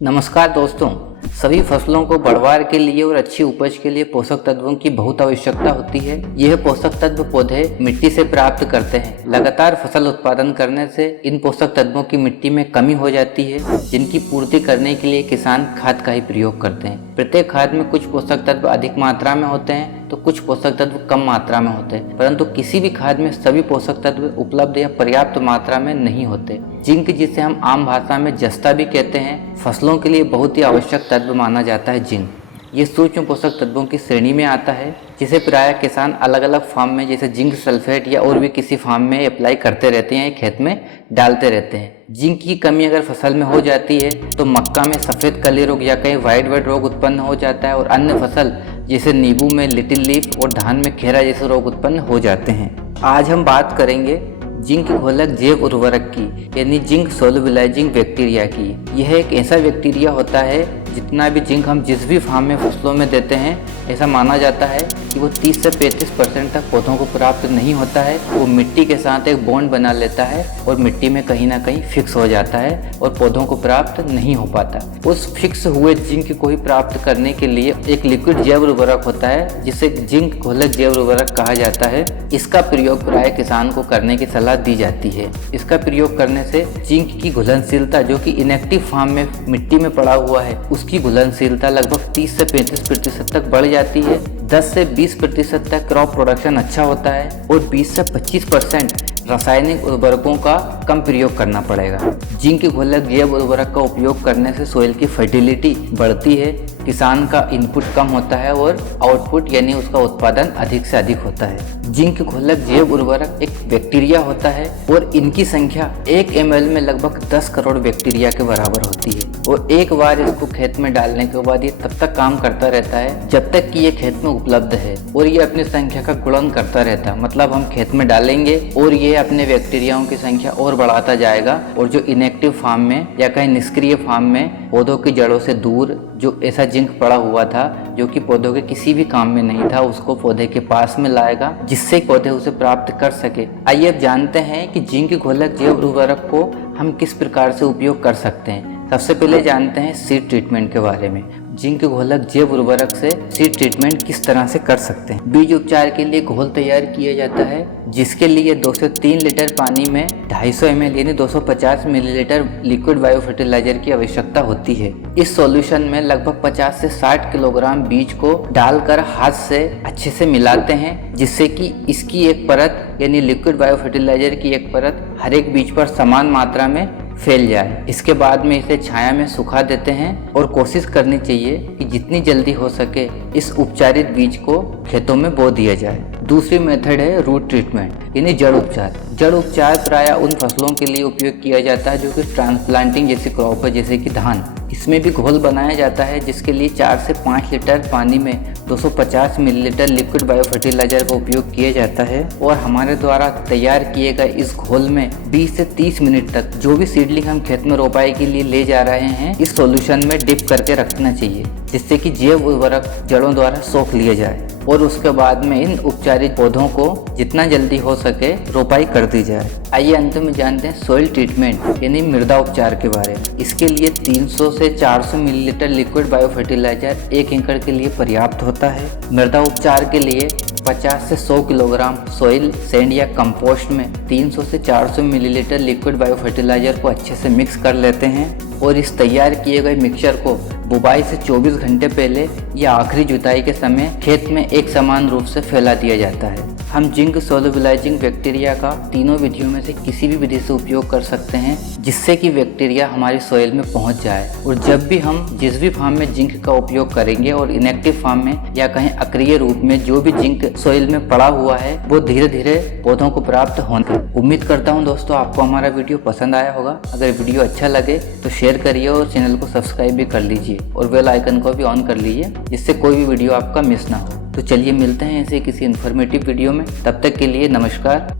नमस्कार दोस्तों, सभी फसलों को बढ़वार के लिए और अच्छी उपज के लिए पोषक तत्वों की बहुत आवश्यकता होती है। यह पोषक तत्व पौधे मिट्टी से प्राप्त करते हैं। लगातार फसल उत्पादन करने से इन पोषक तत्वों की मिट्टी में कमी हो जाती है, जिनकी पूर्ति करने के लिए किसान खाद का ही प्रयोग करते हैं। प्रत्येक खाद में कुछ पोषक तत्व अधिक मात्रा में होते हैं तो कुछ पोषक तत्व कम मात्रा में होते हैं, परंतु किसी भी खाद में सभी पोषक तत्व उपलब्ध या पर्याप्त मात्रा में नहीं होते। जिंक, जिसे हम आम भाषा में जस्ता भी कहते हैं, फसलों के लिए बहुत ही आवश्यक तत्व माना जाता है। जिंक ये सूक्ष्म पोषक तत्वों की श्रेणी में आता है, जिसे प्रायः किसान अलग अलग फार्म में जैसे जिंक सल्फेट या और भी किसी फार्म में अप्लाई करते रहते हैं, खेत में डालते रहते हैं। जिंक की कमी अगर फसल में हो जाती है तो मक्का में सफ़ेद कली रोग या कहीं वाइट रोग उत्पन्न हो जाता है और अन्य फसल जैसे नींबू में लिटिल लीफ और धान में खेरा जैसे रोग उत्पन्न हो जाते हैं। आज हम बात करेंगे जिंक घोलक जैव उर्वरक की, यानी जिंक सोल्युबलाइजिंग बैक्टीरिया की। यह एक ऐसा बैक्टीरिया होता है, जितना भी जिंक हम जिस भी फार्म में फसलों में देते हैं, ऐसा माना जाता है कि वो 30 से 35% तक पौधों को प्राप्त नहीं होता है। वो मिट्टी के साथ एक बॉन्ड बना लेता है और मिट्टी में कहीं ना कहीं फिक्स हो जाता है और पौधों को प्राप्त नहीं हो पाता। उस फिक्स हुए जिंक को ही प्राप्त करने के लिए एक लिक्विड जैव उर्वरक होता है, जिसे जिंक घोलक जैव उर्वरक कहा जाता है। इसका प्रयोग प्राय किसान को करने की सलाह दी जाती है। इसका प्रयोग करने से जिंक की घुलनशीलता, जो कि इनएक्टिव फार्म में मिट्टी में पड़ा हुआ है, उसकी घुलनशीलता लगभग 30 से 35% तक बढ़ जाती है। 10 से 20% तक क्रॉप प्रोडक्शन अच्छा होता है और 20 से 25% रासायनिक उर्वरकों का कम प्रयोग करना पड़ेगा। जिंक घोलक जैव उर्वरक का उपयोग करने से सोइल की फर्टिलिटी बढ़ती है, किसान का इनपुट कम होता है और आउटपुट यानी उसका उत्पादन अधिक से अधिक होता है। जिंक घोलक जैव उर्वरक एक बैक्टीरिया होता है और इनकी संख्या 1 ml में लगभग 10 करोड़ बैक्टीरिया के बराबर होती है और एक बार इसको खेत में डालने के बाद ये तब तक काम करता रहता है जब तक कि ये खेत में उपलब्ध है और ये अपनी संख्या का गुणन करता रहता है। मतलब हम खेत में डालेंगे और ये अपने बैक्टीरियाओं की संख्या और बढ़ाता जाएगा और जो इनएक्टिव फार्म में या कहीं निष्क्रिय फार्म में पौधों की जड़ों से दूर जो ऐसा जिंक पड़ा हुआ था जो कि पौधों के किसी भी काम में नहीं था, उसको पौधे के पास में लाएगा, जिससे पौधे उसे प्राप्त कर सके। आइए अब जानते हैं कि जिंक घोलक जैव उर्वरक को हम किस प्रकार से उपयोग कर सकते हैं। सबसे पहले जानते हैं सीड ट्रीटमेंट के बारे में। जिंक घोलक जैव उर्वरक से सीड ट्रीटमेंट किस तरह से कर सकते हैं। बीज उपचार के लिए घोल तैयार किया जाता है, जिसके लिए 2 से 3 लीटर पानी में 250 ml यानी 250 मिलीलीटर लिक्विड बायो फर्टिलाइजर की आवश्यकता होती है। इस सॉल्यूशन में लगभग 50 से 60 किलोग्राम बीज को डालकर हाथ से अच्छे से मिलाते हैं, जिससे कि इसकी एक परत यानी लिक्विड बायो फर्टिलाइजर की एक परत हर एक बीज पर समान मात्रा में फैल जाए। इसके बाद में इसे छाया में सुखा देते हैं और कोशिश करनी चाहिए कि जितनी जल्दी हो सके इस उपचारित बीज को खेतों में बो दिया जाए। दूसरी मेथड है रूट ट्रीटमेंट यानी जड़ उपचार। जड़ उपचार प्रायः उन फसलों के लिए उपयोग किया जाता है जो कि ट्रांसप्लांटिंग जैसी क्रॉप है, जैसे कि धान। इसमें भी घोल बनाया जाता है, जिसके लिए 4 से 5 लीटर पानी में 250 मिलीलीटर लिक्विड बायो फर्टिलाइजर का उपयोग किया जाता है और हमारे द्वारा तैयार किए गए इस घोल में 20 से 30 मिनट तक जो भी सीडलिंग हम खेत में रोपाई के लिए ले जा रहे हैं, इस सॉल्यूशन में डिप करके रखना चाहिए, जिससे कि जैव उर्वरक जड़ों द्वारा सोख लिया जाए और उसके बाद में इन उपचारित पौधों को जितना जल्दी हो सके रोपाई कर दी जाए। आइए अंत में जानते हैं सॉइल ट्रीटमेंट यानी मृदा उपचार के बारे में। इसके लिए 300 से 400 मिलीलीटर लिक्विड बायो फर्टिलाइजर 1 एकड़ के लिए पर्याप्त होता है। मृदा उपचार के लिए 50 से 100 किलोग्राम सॉइल सैंड या कंपोस्ट में 300 से 400 मिलीलीटर लिक्विड बायो फर्टिलाइजर को अच्छे से मिक्स कर लेते हैं और इस तैयार किए गए मिक्सचर को बुवाई से 24 घंटे पहले या आखिरी जुताई के समय खेत में एक समान रूप से फैला दिया जाता है। हम जिंक सोल्युबलाइजिंग बैक्टीरिया का तीनों विधियों में से किसी भी विधि से उपयोग कर सकते हैं, जिससे कि बैक्टीरिया हमारी सॉइल में पहुंच जाए। और जब भी हम जिस भी फार्म में जिंक का उपयोग करेंगे और इनएक्टिव फार्म में या कहीं अक्रिय रूप में जो भी जिंक सॉइल में पड़ा हुआ है, वो धीरे धीरे पौधों को प्राप्त होंगे। उम्मीद करता हूँ दोस्तों आपको हमारा वीडियो पसंद आया होगा। अगर वीडियो अच्छा लगे तो शेयर करिए और चैनल को सब्सक्राइब भी कर लीजिए और बेल आइकन को भी ऑन कर लीजिए, जिससे कोई भी वीडियो आपका मिस ना हो। तो चलिए मिलते हैं ऐसे किसी इन्फॉर्मेटिव वीडियो में। तब तक के लिए नमस्कार।